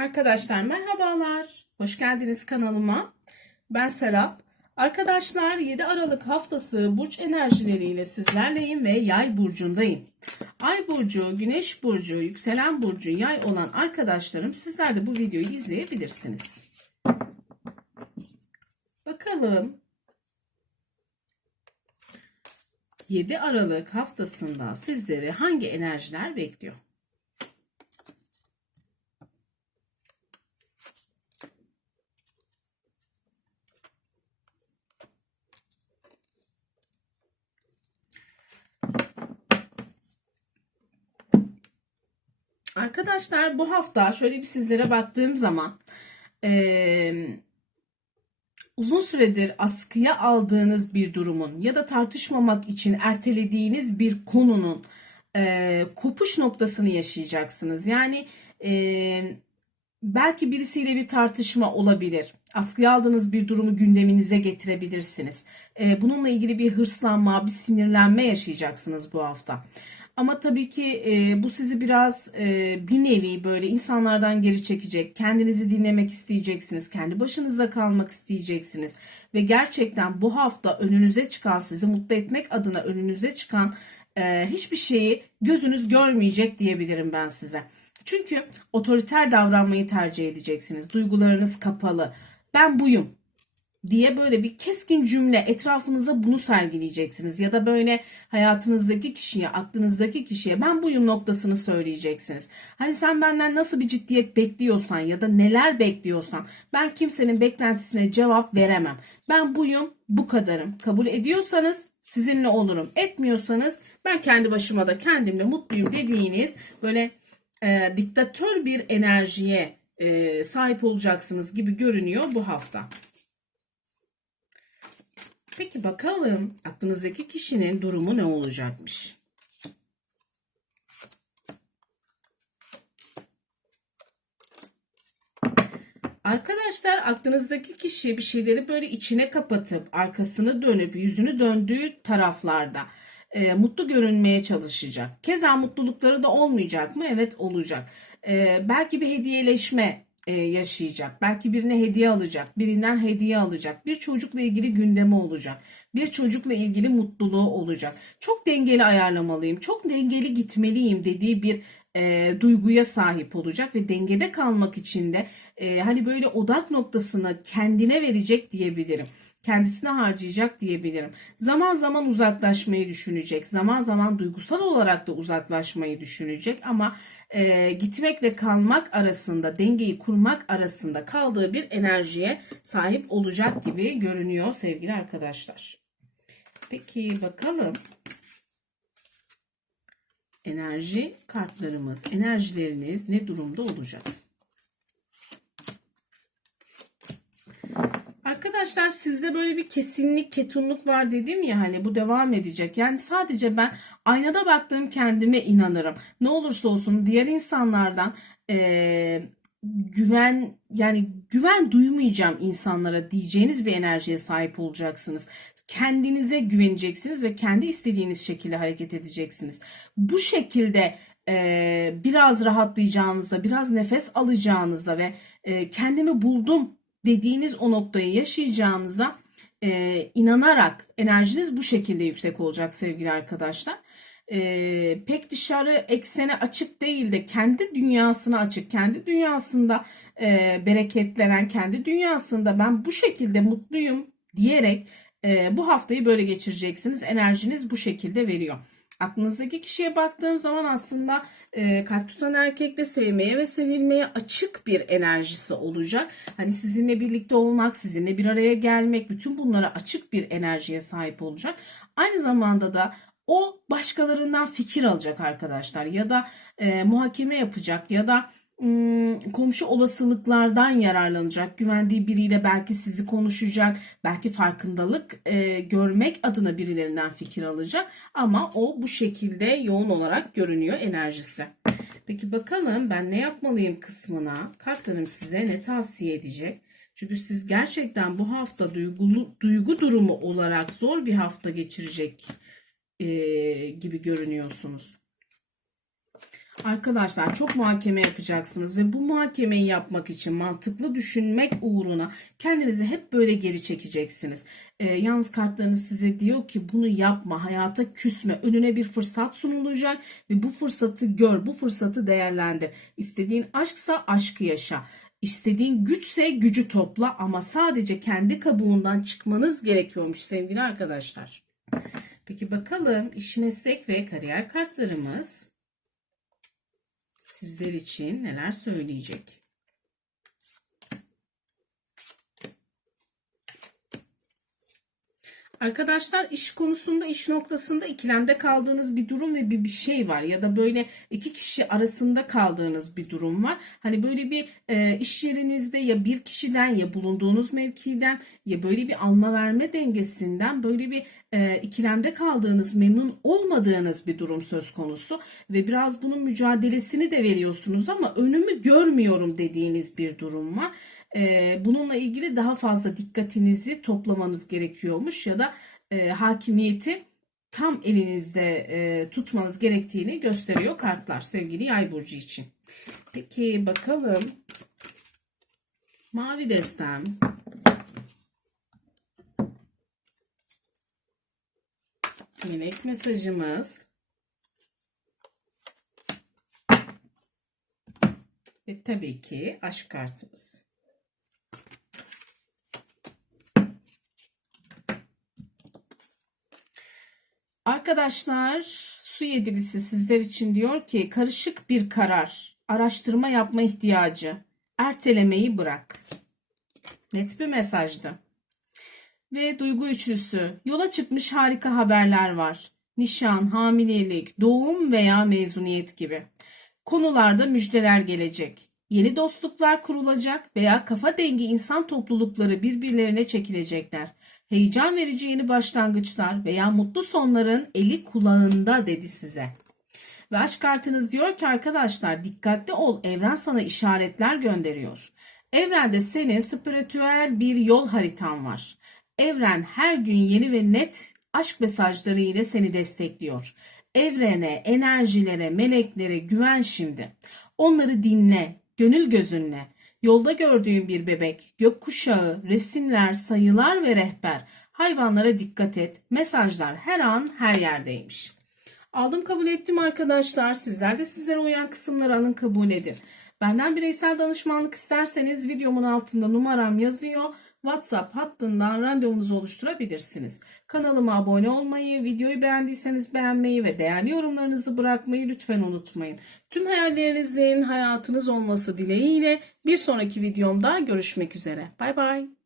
Arkadaşlar merhabalar. Hoş geldiniz kanalıma. Ben Serap. Arkadaşlar 7 Aralık haftası burç enerjileriyle sizlerleyim ve yay burcundayım. Ay burcu, güneş burcu, yükselen burcu yay olan arkadaşlarım sizler de bu videoyu izleyebilirsiniz. Bakalım 7 Aralık haftasında sizleri hangi enerjiler bekliyor? Arkadaşlar bu hafta şöyle bir sizlere baktığım zaman eee, uzun süredir askıya aldığınız bir durumun ya da tartışmamak için ertelediğiniz bir konunun eee, kopuş noktasını yaşayacaksınız. Yani eee, belki birisiyle bir tartışma olabilir. Askıya aldığınız bir durumu gündeminize getirebilirsiniz. Eee, bununla ilgili bir hırslanma, bir sinirlenme yaşayacaksınız bu hafta. Ama tabii ki e, bu sizi biraz e, bir nevi böyle insanlardan geri çekecek. Kendinizi dinlemek isteyeceksiniz. Kendi başınıza kalmak isteyeceksiniz. Ve gerçekten bu hafta önünüze çıkan, sizi mutlu etmek adına önünüze çıkan e, hiçbir şeyi gözünüz görmeyecek diyebilirim ben size. Çünkü otoriter davranmayı tercih edeceksiniz. Duygularınız kapalı. Ben buyum diye böyle bir keskin cümle etrafınıza bunu sergileyeceksiniz ya da böyle hayatınızdaki kişiye, aklınızdaki kişiye ben buyum noktasını söyleyeceksiniz. Hani sen benden nasıl bir ciddiyet bekliyorsan ya da neler bekliyorsan ben kimsenin beklentisine cevap veremem. Ben buyum, bu kadarım. Kabul ediyorsanız sizinle olurum. Etmiyorsanız ben kendi başıma da kendimle mutluyum dediğiniz böyle e, diktatör bir enerjiye e, sahip olacaksınız gibi görünüyor bu hafta. Peki bakalım aklınızdaki kişinin durumu ne olacakmış? Arkadaşlar aklınızdaki kişi bir şeyleri böyle içine kapatıp arkasını dönüp yüzünü döndüğü taraflarda e, mutlu görünmeye çalışacak. Keza mutlulukları da olmayacak mı? Evet olacak. E, belki bir hediyeleşme yaşayacak. Belki birine hediye alacak. Birinden hediye alacak. Bir çocukla ilgili gündemi olacak. Bir çocukla ilgili mutluluğu olacak. Çok dengeli ayarlamalıyım. Çok dengeli gitmeliyim dediği bir e, duyguya sahip olacak ve dengede kalmak için de e, hani böyle odak noktasını kendine verecek diyebilirim kendisine harcayacak diyebilirim. Zaman zaman uzaklaşmayı düşünecek. Zaman zaman duygusal olarak da uzaklaşmayı düşünecek ama e, gitmekle kalmak arasında, dengeyi kurmak arasında kaldığı bir enerjiye sahip olacak gibi görünüyor sevgili arkadaşlar. Peki bakalım enerji kartlarımız, enerjileriniz ne durumda olacak? Arkadaşlar sizde böyle bir kesinlik, ketunluk var dedim ya hani bu devam edecek. Yani sadece ben aynada baktığım kendime inanırım. Ne olursa olsun diğer insanlardan eee, güven yani güven duymayacağım insanlara diyeceğiniz bir enerjiye sahip olacaksınız. Kendinize güveneceksiniz ve kendi istediğiniz şekilde hareket edeceksiniz. Bu şekilde biraz rahatlayacağınızda, biraz nefes alacağınızda ve kendimi buldum dediğiniz o noktayı yaşayacağınıza e, inanarak enerjiniz bu şekilde yüksek olacak sevgili arkadaşlar. E, pek dışarı eksene açık değil de kendi dünyasına açık, kendi dünyasında e, bereketlenen, kendi dünyasında ben bu şekilde mutluyum diyerek e, bu haftayı böyle geçireceksiniz. Enerjiniz bu şekilde veriyor. Aklınızdaki kişiye baktığım zaman aslında e, kalp tutan erkekle sevmeye ve sevilmeye açık bir enerjisi olacak. Hani sizinle birlikte olmak, sizinle bir araya gelmek, bütün bunlara açık bir enerjiye sahip olacak. Aynı zamanda da o başkalarından fikir alacak arkadaşlar ya da e, muhakeme yapacak ya da komşu olasılıklardan yararlanacak. Güvendiği biriyle belki sizi konuşacak. Belki farkındalık e, görmek adına birilerinden fikir alacak. Ama o bu şekilde yoğun olarak görünüyor enerjisi. Peki bakalım ben ne yapmalıyım kısmına kartlarım size ne tavsiye edecek? Çünkü siz gerçekten bu hafta duygulu, duygu durumu olarak zor bir hafta geçirecek e, gibi görünüyorsunuz. Arkadaşlar çok muhakeme yapacaksınız ve bu muhakemeyi yapmak için mantıklı düşünmek uğruna kendinizi hep böyle geri çekeceksiniz. Ee, yalnız kartlarınız size diyor ki bunu yapma, hayata küsme. Önüne bir fırsat sunulacak ve bu fırsatı gör, bu fırsatı değerlendir. İstediğin aşksa aşkı yaşa. İstediğin güçse gücü topla ama sadece kendi kabuğundan çıkmanız gerekiyormuş sevgili arkadaşlar. Peki bakalım iş meslek ve kariyer kartlarımız sizler için neler söyleyecek? Arkadaşlar iş konusunda iş noktasında ikilemde kaldığınız bir durum ve bir, bir şey var ya da böyle iki kişi arasında kaldığınız bir durum var. Hani böyle bir e, iş yerinizde ya bir kişiden ya bulunduğunuz mevkiden ya böyle bir alma verme dengesinden böyle bir e, ikilemde kaldığınız memnun olmadığınız bir durum söz konusu ve biraz bunun mücadelesini de veriyorsunuz ama önümü görmüyorum dediğiniz bir durum var. Bununla ilgili daha fazla dikkatinizi toplamanız gerekiyormuş ya da hakimiyeti tam elinizde tutmanız gerektiğini gösteriyor kartlar sevgili yay burcu için. Peki bakalım mavi destem melek mesajımız ve tabii ki aşk kartımız. Arkadaşlar su yedilisi sizler için diyor ki karışık bir karar, araştırma yapma ihtiyacı, ertelemeyi bırak. Net bir mesajdı. Ve duygu üçlüsü, yola çıkmış harika haberler var. Nişan, hamilelik, doğum veya mezuniyet gibi. Konularda müjdeler gelecek. Yeni dostluklar kurulacak veya kafa dengi insan toplulukları birbirlerine çekilecekler. Heyecan verici yeni başlangıçlar veya mutlu sonların eli kulağında dedi size. Ve aşk kartınız diyor ki arkadaşlar dikkatli ol evren sana işaretler gönderiyor. Evrende senin spiritüel bir yol haritan var. Evren her gün yeni ve net aşk mesajları ile seni destekliyor. Evrene, enerjilere, meleklere güven şimdi. Onları dinle, gönül gözünle. Yolda gördüğün bir bebek, gökkuşağı, resimler, sayılar ve rehber. Hayvanlara dikkat et. Mesajlar her an her yerdeymiş. Aldım kabul ettim arkadaşlar. Sizler de sizlere uyan kısımları alın kabul edin. Benden bireysel danışmanlık isterseniz videomun altında numaram yazıyor. WhatsApp hattından randevunuzu oluşturabilirsiniz. Kanalıma abone olmayı, videoyu beğendiyseniz beğenmeyi ve değerli yorumlarınızı bırakmayı lütfen unutmayın. Tüm hayallerinizin hayatınız olması dileğiyle bir sonraki videomda görüşmek üzere. Bay bay.